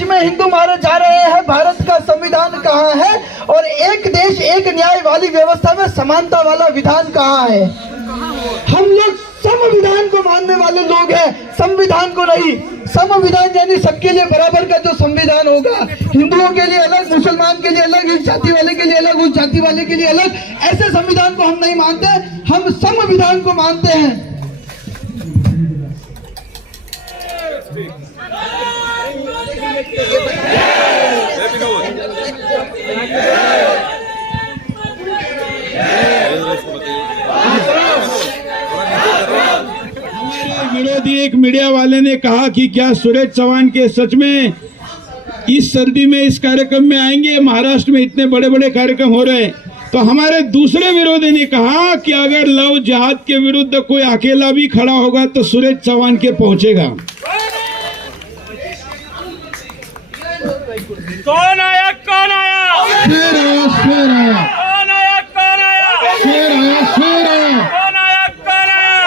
देश में हिंदू मारे जा रहे हैं, भारत का संविधान कहाँ है? और एक देश एक न्याय वाली व्यवस्था में समानता वाला विधान कहाँ है? हम लोग संविधान को मानने वाले लोग हैं, संविधान को नहीं। संविधान यानी सबके लिए बराबर का जो संविधान होगा, हिंदुओं के लिए अलग, मुसलमान के लिए अलग, इस जाति वाले के लिए अलग, उस जाति वाले के लिए अलग, ऐसे संविधान को हम नहीं मानते, हम संविधान को मानते हैं। विरोधी एक मीडिया वाले ने कहा कि क्या सुरेश चौहान के सच में इस सर्दी में इस कार्यक्रम में आएंगे? महाराष्ट्र में इतने बड़े बड़े कार्यक्रम हो रहे हैं। तो हमारे दूसरे विरोधी ने कहा कि अगर लव जिहाद के विरुद्ध कोई अकेला भी खड़ा होगा तो सुरेश चौहान के पहुंचेगा। कौन आया? कौन आया? शेर आया, शेर आया, कौन आया? कौन आया? शेर आया, शेर आया। कौन आया? कौन आया?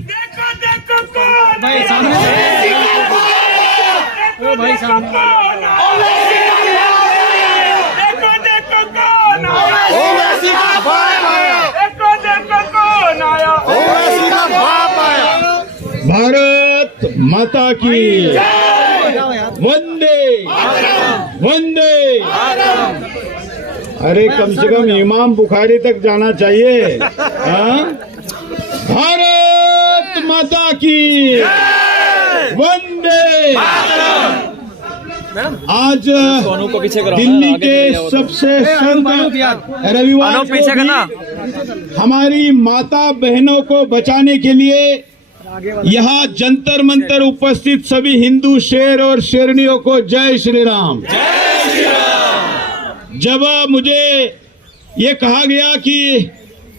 देखो देखो कौन भाई सामने, देखो भाई सामने, देखो देखो कौन आया? देखो देखो कौन आया? भारत माता की वंदे वंदे। अरे कम से कम इमाम बुखारी तक जाना चाहिए। हाँ? भारत माता की वंदे। आज दिल्ली के सबसे संत रविवार को भी हमारी माता बहनों को बचाने के लिए यहाँ जंतर मंतर उपस्थित सभी हिंदू शेर और शेरनियों को जय श्री राम। जब मुझे ये कहा गया कि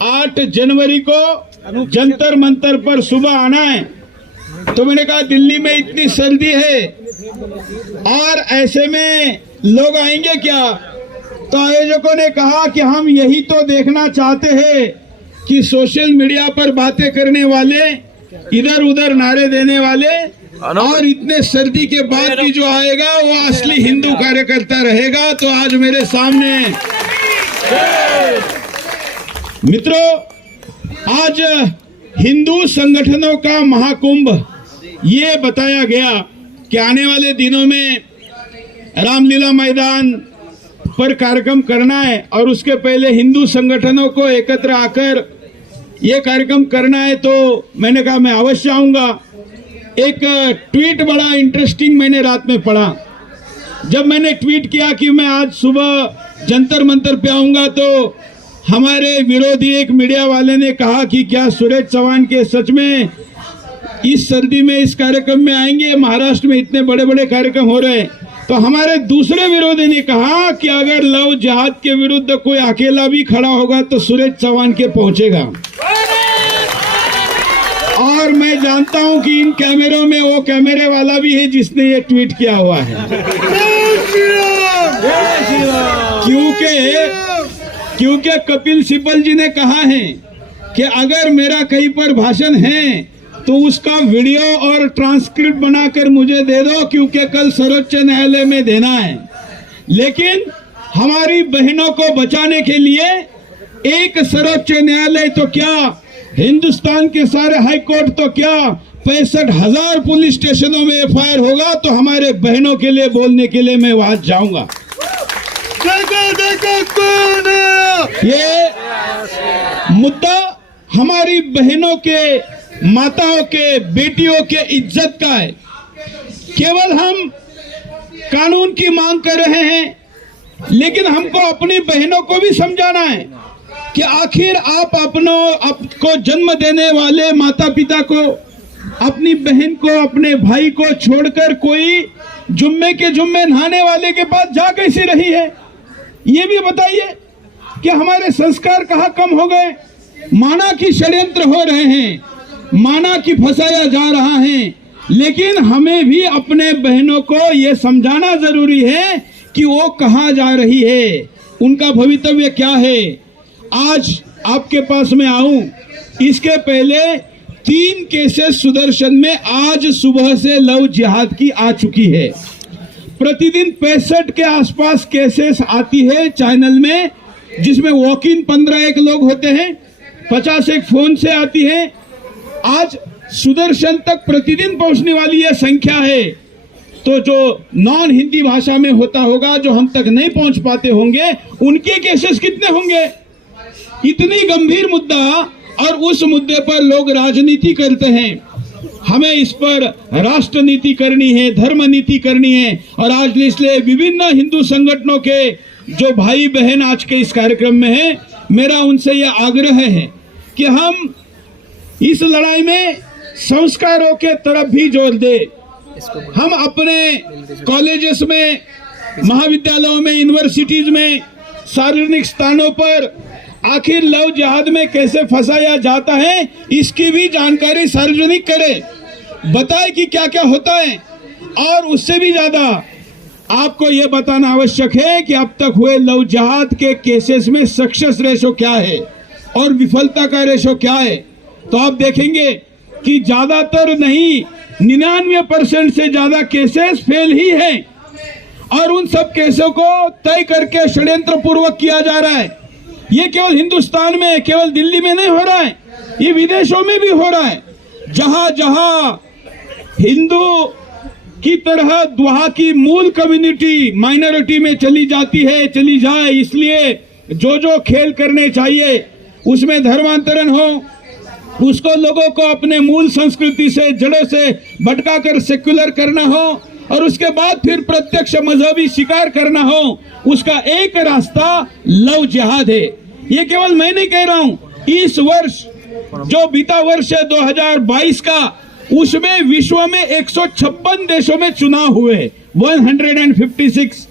8 जनवरी को जंतर मंतर पर सुबह आना है, तो मैंने कहा दिल्ली में इतनी सर्दी है और ऐसे में लोग आएंगे क्या? तो आयोजकों ने कहा कि हम यही तो देखना चाहते हैं कि सोशल मीडिया पर बातें करने वाले, इधर उधर नारे देने वाले और इतने सर्दी के बाद भी जो आएगा वो असली हिंदू कार्यकर्ता रहेगा। तो आज मेरे सामने मित्रों, आज हिंदू संगठनों का महाकुंभ ये बताया गया कि आने वाले दिनों में रामलीला मैदान पर कार्यक्रम करना है और उसके पहले हिंदू संगठनों को एकत्र आकर ये कार्यक्रम करना है। तो मैंने कहा मैं अवश्य आऊंगा। एक ट्वीट बड़ा इंटरेस्टिंग मैंने रात में पढ़ा। जब मैंने ट्वीट किया कि मैं आज सुबह जंतर मंतर पे आऊंगा, तो हमारे विरोधी एक मीडिया वाले ने कहा कि क्या सुरेश चौहान के सच में इस सर्दी में इस कार्यक्रम में आएंगे? महाराष्ट्र में इतने बड़े बड़े कार्यक्रम हो रहे हैं। तो हमारे दूसरे विरोधी ने कहा कि अगर लव जिहाद के विरुद्ध कोई अकेला भी खड़ा होगा तो सुरेश चौहान के पहुंचेगा। और मैं जानता हूं कि इन कैमरों में वो कैमरे वाला भी है जिसने ये ट्वीट किया हुआ है। क्योंकि कपिल सिब्बल जी ने कहा है कि अगर मेरा कहीं पर भाषण है तो उसका वीडियो और ट्रांसक्रिप्ट बनाकर मुझे दे दो, क्योंकि कल सर्वोच्च न्यायालय में देना है। लेकिन हमारी बहनों को बचाने के लिए एक सर्वोच्च न्यायालय तो क्या, हिंदुस्तान के सारे हाई कोर्ट तो क्या, 65,000 पुलिस स्टेशनों में FIR होगा तो हमारे बहनों के लिए बोलने के लिए मैं वहां जाऊंगा। ये मुद्दा हमारी बहनों के, माताओं के, बेटियों के इज्जत का है। केवल हम कानून की मांग कर रहे हैं, लेकिन हमको अपनी बहनों को भी समझाना है कि आखिर आप आपको जन्म देने वाले माता पिता को, अपनी बहन को, अपने भाई को छोड़कर कोई जुम्मे के जुम्मे नहाने वाले के पास जा कैसे रही है? ये भी बताइए कि हमारे संस्कार कहाँ कम हो गए? माना कि षड्यंत्र हो रहे हैं, माना कि फंसाया जा रहा है, लेकिन हमें भी अपने बहनों को ये समझाना जरूरी है कि वो कहाँ जा रही है, उनका भवितव्य क्या है। आज आपके पास में आऊं इसके पहले 3 केसेस सुदर्शन में आज सुबह से लव जिहाद की आ चुकी है। प्रतिदिन 65 के आसपास केसेस आती है चैनल में, जिसमें वॉक इन 15 लोग होते हैं, 50 एक फोन से आती है। आज सुदर्शन तक प्रतिदिन पहुंचने वाली यह संख्या है। तो जो नॉन हिंदी भाषा में होता होगा, जो हम तक नहीं पहुंच पाते होंगे, उनके केसेस कितने होंगे? इतनी गंभीर मुद्दा, और उस मुद्दे पर लोग राजनीति करते हैं। हमें इस पर राष्ट्र नीति करनी है, धर्म नीति करनी है। और आज इसलिए विभिन्न हिंदू संगठनों के जो भाई बहन आज के इस कार्यक्रम में हैं, मेरा उनसे यह आग्रह है कि हम इस लड़ाई में संस्कारों के तरफ भी जोर दें। हम अपने कॉलेजेस में, महाविद्यालयों में, यूनिवर्सिटीज में, सार्वजनिक स्थानों पर आखिर लव जिहाद में कैसे फंसाया जाता है, इसकी भी जानकारी सार्वजनिक करें, बताएं कि क्या क्या होता है। और उससे भी ज्यादा आपको यह बताना आवश्यक है कि अब तक हुए लव जिहाद के केसेस में सक्सेस रेशो क्या है और विफलता का रेशो क्या है। तो आप देखेंगे कि ज्यादातर नहीं, 99% से ज्यादा केसेस फेल ही हैं। और उन सब केसों को तय करके षड्यंत्र पूर्वक किया जा रहा है। ये केवल हिंदुस्तान में, केवल दिल्ली में नहीं हो रहा है, ये विदेशों में भी हो रहा है। जहां जहां हिंदू की तरह वहां की मूल कम्युनिटी माइनॉरिटी में चली जाती है, चली जाए, इसलिए जो जो खेल करने चाहिए उसमें धर्मांतरण हो, उसको लोगों को अपने मूल संस्कृति से, जड़ों से भटका कर सेक्युलर करना हो, और उसके बाद फिर प्रत्यक्ष मजहबी शिकार करना हो, उसका एक रास्ता लव जिहाद है। ये केवल मैं नहीं कह रहा हूं, इस वर्ष जो बीता वर्ष है 2022 का, उसमें विश्व में 156 देशों में चुनाव हुए, 156।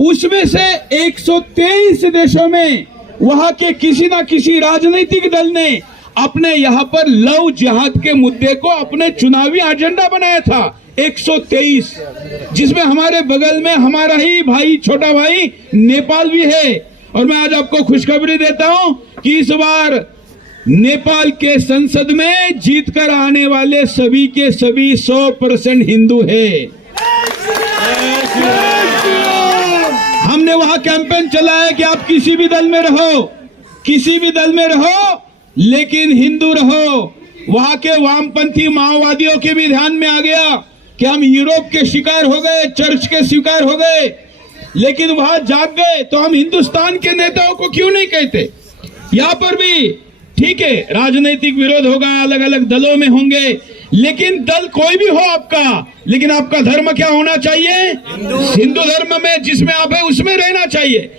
उसमें से 123 देशों में वहां के किसी ना किसी राजनीतिक दल ने अपने यहाँ पर लव जिहाद के मुद्दे को अपने चुनावी एजेंडा बनाया था। 123, जिसमें हमारे बगल में हमारा ही भाई, छोटा भाई नेपाल भी है। और मैं आज आपको खुशखबरी देता हूं कि इस बार नेपाल के संसद में जीतकर आने वाले सभी के सभी 100% हिंदू है। हमने वहां कैंपेन चलाया कि आप किसी भी दल में रहो, किसी भी दल में रहो, लेकिन हिंदू रहो। वहां के वामपंथी माओवादियों के भी ध्यान में आ गया कि हम यूरोप के शिकार हो गए, चर्च के शिकार हो गए, लेकिन वहां जाग गए। तो हम हिंदुस्तान के नेताओं को क्यों नहीं कहते? यहां पर भी ठीक है, राजनीतिक विरोध होगा, अलग अलग दलों में होंगे, लेकिन दल कोई भी हो आपका, लेकिन आपका धर्म क्या होना चाहिए? हिंदू धर्म में जिसमें आप है उसमें रहना चाहिए।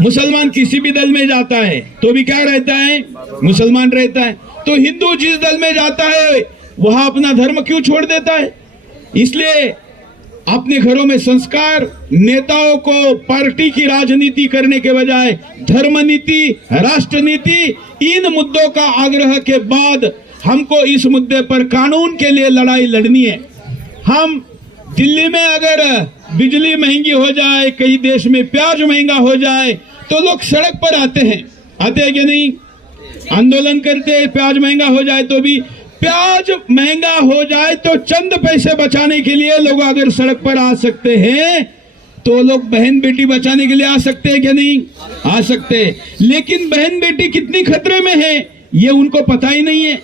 मुसलमान किसी भी दल में जाता है तो भी क्या रहता है? मुसलमान रहता है। तो हिंदू जिस दल में जाता है वहां अपना धर्म क्यों छोड़ देता है? इसलिए अपने घरों में संस्कार, नेताओं को पार्टी की राजनीति करने के बजाय धर्म नीति, राष्ट्र नीति, इन मुद्दों का आग्रह के बाद हमको इस मुद्दे पर कानून के लिए लड़ाई लड़नी है। हम दिल्ली में अगर बिजली महंगी हो जाए, कई देश में प्याज महंगा हो जाए, तो लोग सड़क पर आते हैं कि नहीं? आंदोलन करते हैं। प्याज महंगा हो जाए तो भी, प्याज महंगा हो जाए तो चंद पैसे बचाने के लिए लोग अगर सड़क पर आ सकते हैं, तो लोग बहन बेटी बचाने के लिए आ सकते हैं क्या नहीं? आ सकते। लेकिन बहन बेटी कितनी खतरे में है ये उनको पता ही नहीं है।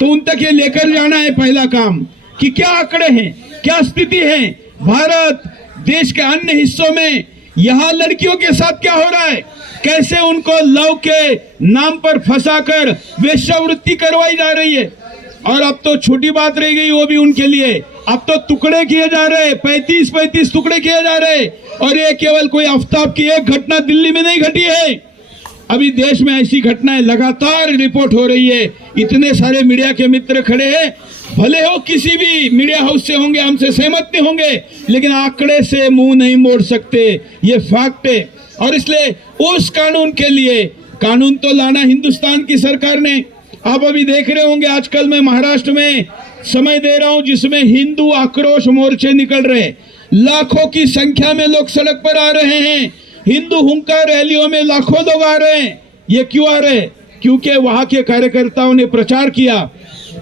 तो उन तक ये लेकर जाना है पहला काम कि क्या आंकड़े हैं, क्या स्थिति है भारत देश के अन्य हिस्सों में, यहाँ लड़कियों के साथ क्या हो रहा है, कैसे उनको लव के नाम पर फंसाकर वेश्यावृत्ति करवाई जा रही है। और अब तो छोटी बात रह गई वो भी उनके लिए, अब तो टुकड़े किए जा रहे, 35 टुकड़े किए जा रहे। और ये केवल कोई आफ्ताब की एक घटना दिल्ली में नहीं घटी है, अभी देश में ऐसी घटनाएं लगातार रिपोर्ट हो रही है। इतने सारे मीडिया के मित्र खड़े हैं, भले हो किसी भी मीडिया हाउस से होंगे, हमसे सहमत नहीं होंगे, लेकिन आंकड़े से मुंह नहीं मोड़ सकते, ये फैक्ट है। और इसलिए उस कानून के लिए, कानून तो लाना हिंदुस्तान की सरकार ने। आप अभी देख रहे होंगे, आजकल मैं महाराष्ट्र में समय दे रहा हूं जिसमें हिंदू आक्रोश मोर्चे निकल रहे हैं, लाखों की संख्या में लोग सड़क पर आ रहे हैं, हिंदू हुंकार रैलियों में लाखों लोग आ रहे हैं। ये क्यों आ रहे हैं? क्योंकि वहां के कार्यकर्ताओं ने प्रचार किया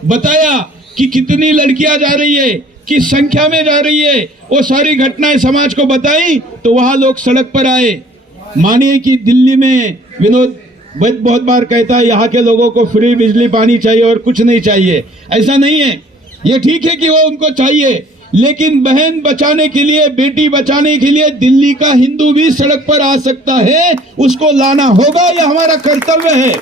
बताया कि कितनी लड़कियां जा रही है, किस संख्या में जा रही है, वो सारी घटनाएं समाज को बताई, तो वहां लोग सड़क पर आए। मानिए कि दिल्ली में विनोद बहुत बार कहता है यहाँ के लोगों को फ्री बिजली पानी चाहिए और कुछ नहीं चाहिए। ऐसा नहीं है, ये ठीक है कि वो उनको चाहिए, लेकिन बहन बचाने के लिए, बेटी बचाने के लिए दिल्ली का हिंदू भी सड़क पर आ सकता है, उसको लाना होगा, यह हमारा कर्तव्य है।